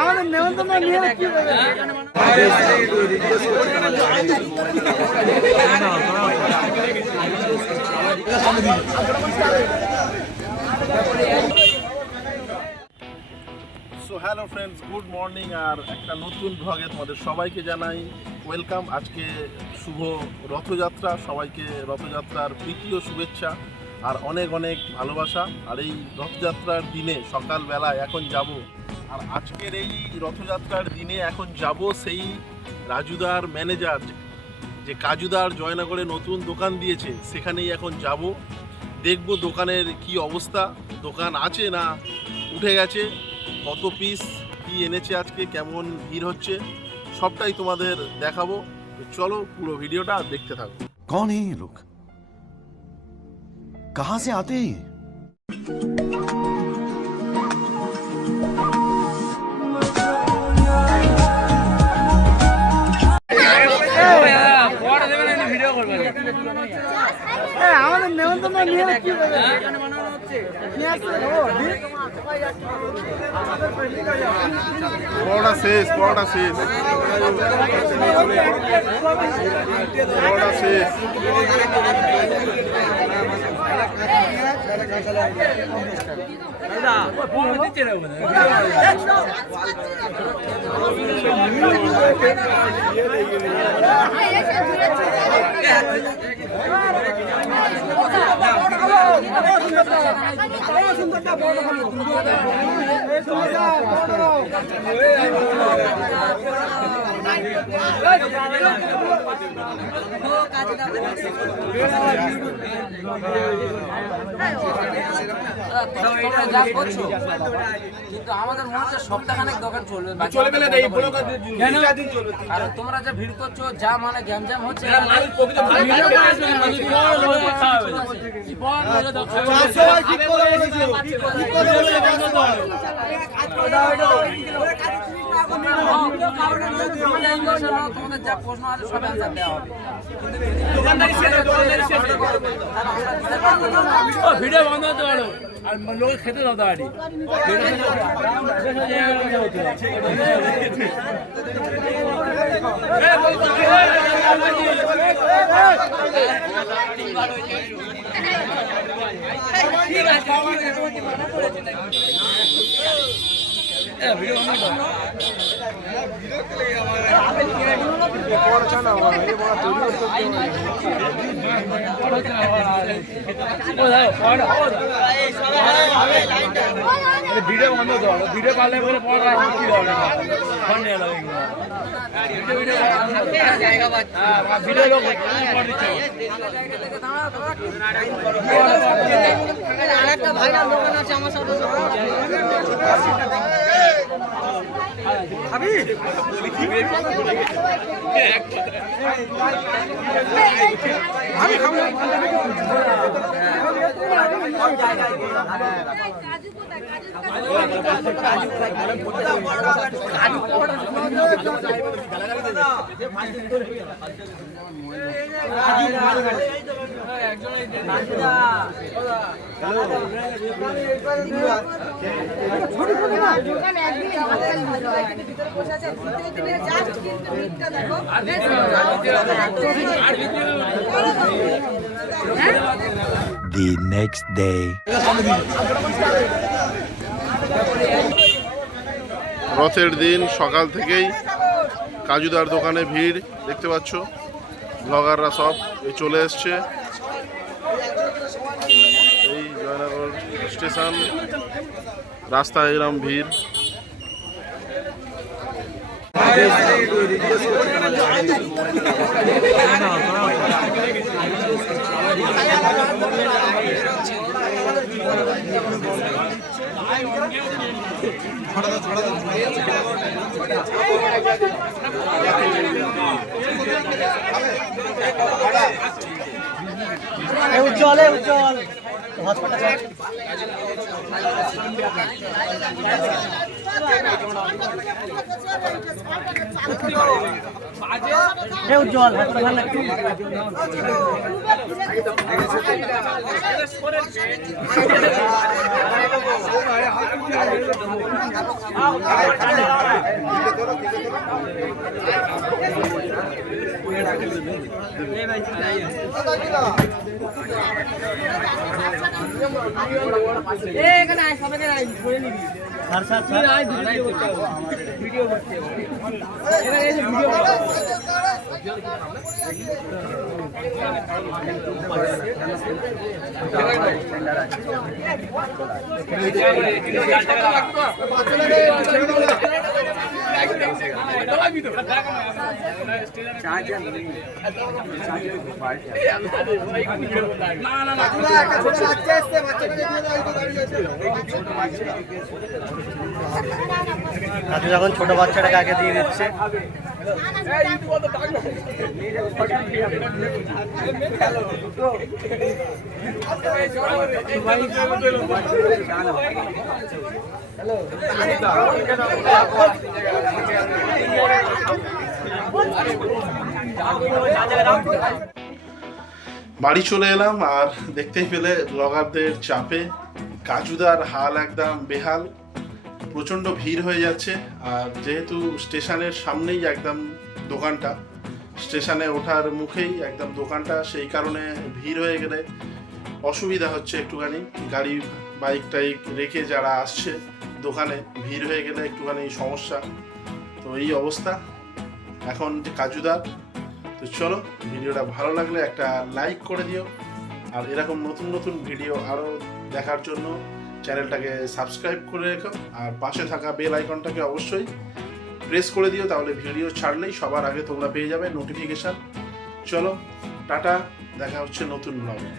আমাদের নেমন্তন্ন নিয়ে কি so hello friends, good morning. আর একটা নতুন ব্লগে তোমাদের সবাইকে জানাই ওয়েলকাম। আজকে শুভ রথযাত্রা, সবাইকে রথযাত্রার প্রীতি ও শুভেচ্ছা আর অনেক অনেক ভালোবাসা। আর এই রথযাত্রার দিনে সকালবেলায় এখন যাব, আর আজকের এই রথযাত্রার দিনে এখন যাব সেই রাজুদার ম্যানেজার যে কাজুদার জয়নগরে নতুন দোকান দিয়েছে, সেখানেই এখন যাব। দেখব দোকানের কি অবস্থা, দোকান আছে না উঠে গেছে, কত পিস কি এনেছে আজকে, কেমন ভিড় হচ্ছে, সবটাই তোমাদের দেখাবো। চলো পুরো ভিডিওটা দেখতে থাকো। कौन है ये लोग? कहां से आते हैं? আমাদের নেমন্তন্ন নিয়ে কি পড়া শেষ, পড়া শেষ, পড়া শেষ। কিন্তু আমাদের মনে হচ্ছে সপ্তাহখানেক দোকান চলবে, কারণ তোমরা যা ভিড় করছো, যা মানে গ্যামজাম হচ্ছে। তোমাদের যা প্রশ্ন আছে সব অ্যান্সার দেওয়া হবে। ভিডিও বন্ধ হতে পারো আর লোক খেতে দাও দাঁড়ি ভিডিও বন্ধ করো, ভিডিও পারলে বলে পড়া কি হবে আরেকটা ভাইরাল দোকান আছে আমার সাথে। The next day. রথের দিন সকাল থেকেই কাজুদার দোকানে ভিড় দেখতে পাচ্ছ, ব্লগাররা সব এই চলে এসছে। এই জয়নগর স্টেশন, রাস্তায় এরম ভিড়। উজ্জ্বল উজ্জ্বল উজ্জ্বল কাজু যখন ছোট বাচ্চাটাকে আগে দিয়ে দিচ্ছে বাড়ি চলে এলাম আর দেখতেই পেলে ব্লগারদের চাপে কাজুদার হাল একদম বেহাল, প্রচণ্ড ভিড় হয়ে যাচ্ছে। আর যেহেতু স্টেশনের সামনেই একদম দোকানটা, স্টেশনে ওঠার মুখেই একদম দোকানটা, সেই কারণে ভিড় হয়ে গেলে অসুবিধা হচ্ছে একটুখানি। গাড়ি বাইক টাইক রেখে যারা আসছে দোকানে, ভিড় হয়ে গেলে একটুখানি সমস্যা। তো এই অবস্থা এখন কাজুদার। তো চলো, ভিডিওটা ভালো লাগলে একটা লাইক করে দিও, আর এরকম নতুন নতুন ভিডিও আরও দেখার জন্য চ্যানেলটাকে সাবস্ক্রাইব করে রেখো, আর পাশে থাকা বেল আইকনটাকে অবশ্যই প্রেস করে দিও, তাহলে ভিডিও ছাড়লেই সবার আগে তোমরা পেয়ে যাবে নোটিফিকেশান। চলো টাটা, দেখা হচ্ছে নতুন ব্লগে।